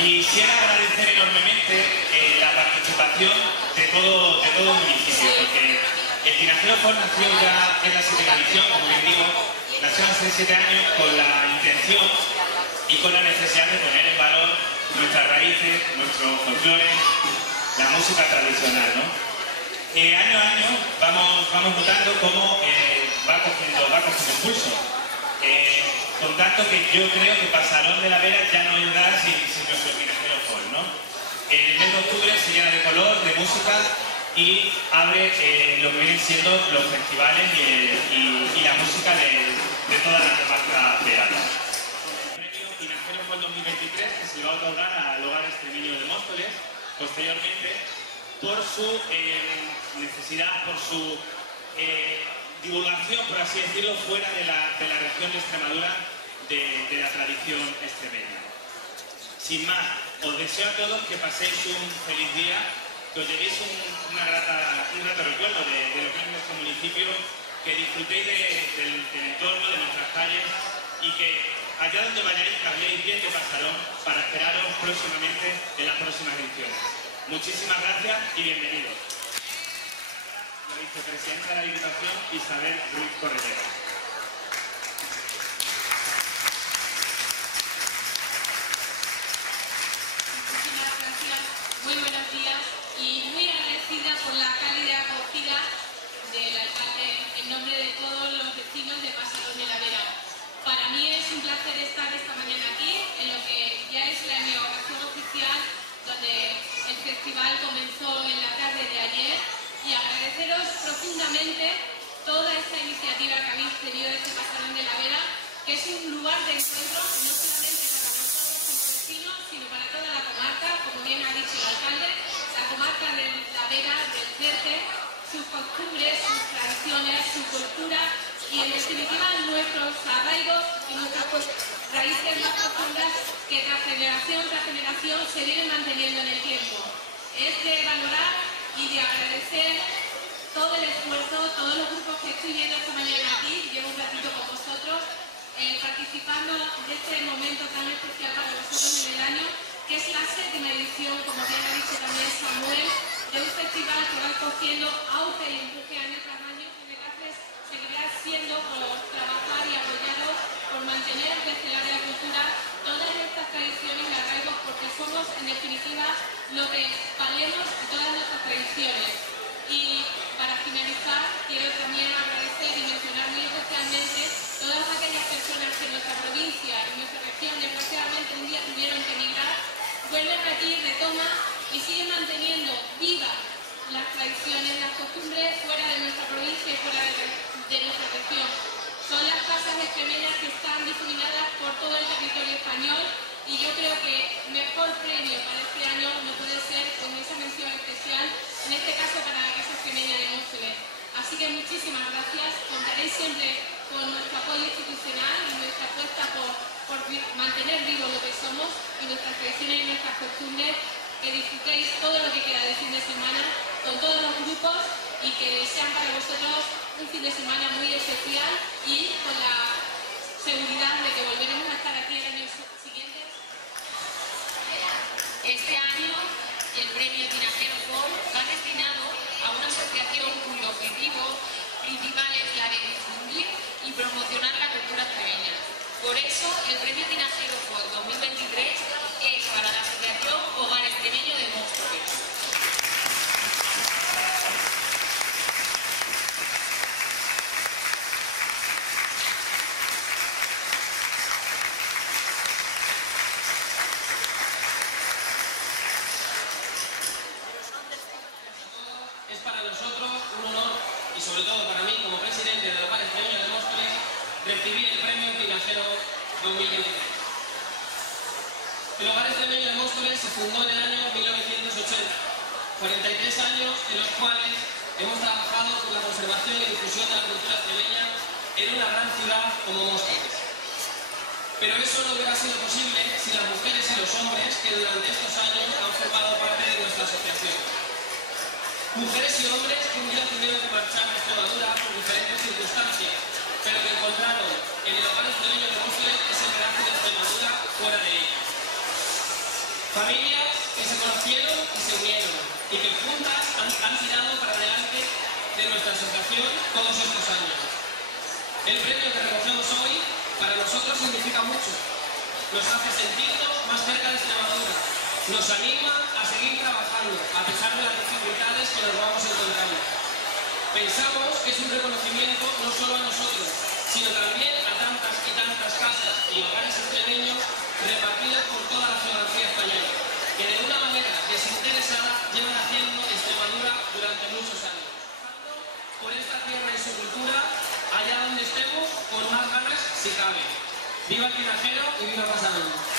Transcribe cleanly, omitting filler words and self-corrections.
Quisiera agradecer enormemente la participación de todo el municipio, porque el Tinajero Folk nació ya en la 7ª edición, como bien digo, nació hace 7 años con la intención y con la necesidad de poner en valor nuestras raíces, nuestro folclore, la música tradicional, ¿no? Año a año vamos notando cómo va cogiendo impulso. Con tanto que yo creo que Pasarón de la Vera ya no hay nada sin nuestro Tinajero Folk, ¿no? El mes de octubre se llena de color, de música y abre lo que vienen siendo los festivales y la música de toda la comarca verana. El premio Tinajero Folk 2023 que se le va a otorgar al Hogar Extremeño de Móstoles posteriormente por su necesidad, por su divulgación, por así decirlo, fuera de la región de Extremadura de la tradición extremeña. Sin más, os deseo a todos que paséis un feliz día, que os llevéis un grato recuerdo de lo que es nuestro municipio, que disfrutéis del entorno, de nuestras calles y que allá donde vayáis habléis bien de Pasarón para esperaros próximamente en las próximas ediciones. Muchísimas gracias y bienvenidos. La vicepresidenta de la Diputación, Isabel Ruiz Corredera. Muchísimas gracias, muy buenos días y muy agradecida por la cálida acogida del alcalde en nombre de todos los vecinos de Pasarón de la Vera. Para mí es un placer estar esta mañana aquí en lo que ya es la inauguración oficial, donde el festival comenzó en la tarde de ayer. Y agradeceros profundamente toda esta iniciativa que habéis tenido desde Pasarón de la Vera, que es un lugar de encuentro no solamente para nosotros como vecinos, sino para toda la comarca, como bien ha dicho el alcalde, la comarca de la Vera, del Certe, sus costumbres, sus tradiciones, su cultura y en definitiva nuestros arraigos y nuestras raíces más profundas que tras generación se vienen manteniendo en el tiempo. Es de valorar y de agradecer todo el esfuerzo, todos los grupos que estoy viendo esta mañana aquí, llevo un ratito con vosotros, participando de este momento tan especial para nosotros en el año, que es la 7ª edición, como bien ha dicho también Samuel, de un festival que va cogiendo auge y empuje año tras año, que me hace seguirá siendo por trabajar y apoyaros, por mantener desde el área de cultura todas estas tradiciones y arraigos, porque somos en definitiva lo que valemos de todas nuestras tradiciones. Y para finalizar, quiero también agradecer y mencionar muy especialmente todas aquellas personas que en nuestra provincia y en nuestra región desgraciadamente un día tuvieron que emigrar, vuelven aquí, retoman y siguen manteniendo vivas las tradiciones, las costumbres fuera de nuestra provincia y fuera de nuestra región. Son las casas extremeñas que están diseminadas por todo el territorio español y yo creo que mejor premio para este año no puede ser con esa mención especial, en este caso para la Casa Extremeña de Móstoles. Así que muchísimas gracias, contaréis siempre con nuestro apoyo institucional y nuestra apuesta por mantener vivo lo que somos y nuestras tradiciones y nuestras costumbres, que disfrutéis todo lo que queda de fin de semana con todos los grupos y que sean para vosotros un fin de semana muy especial y con la seguridad de que volveremos a estar aquí el año siguiente. Este año el premio Tinajero Folk va destinado a una asociación cuyo objetivo principal es la de difundir y promocionar la cultura extremeña. Por eso el premio Tinajero Folk 2023 es para la asociación Hogar Extremeño de Móstoles. Es para nosotros un honor y sobre todo para mí como presidente del Hogar Extremeño de Móstoles recibir el premio Tinajero 2023. El Hogar Extremeño de Móstoles se fundó en el año 1980, 43 años en los cuales hemos trabajado por la conservación y difusión de la cultura extremeña en una gran ciudad como Móstoles. Pero eso no hubiera sido posible sin las mujeres y los hombres que durante estos años han formado parte de nuestra asociación. Mujeres y hombres que un día tuvieron que marchar a Extremadura por diferentes circunstancias, pero que encontraron en el Hogar Extremeño de Móstoles ese pedazo de Extremadura fuera de ella. Familias que se conocieron y se unieron y que juntas han tirado para adelante de nuestra asociación todos estos años. El premio que recogemos hoy para nosotros significa mucho. Nos hace sentirnos más cerca de Extremadura. Nos anima a seguir trabajando a pesar de las dificultades que nos vamos encontrando. Pensamos que es un reconocimiento no solo a nosotros, sino también a tantas y tantas casas y hogares extremeños repartidas por toda la geografía española, que de una manera desinteresada llevan haciendo Extremadura durante muchos años. Por esta tierra y su cultura, allá donde estemos, con más ganas si cabe. ¡Viva el tinajero y viva Pasadena!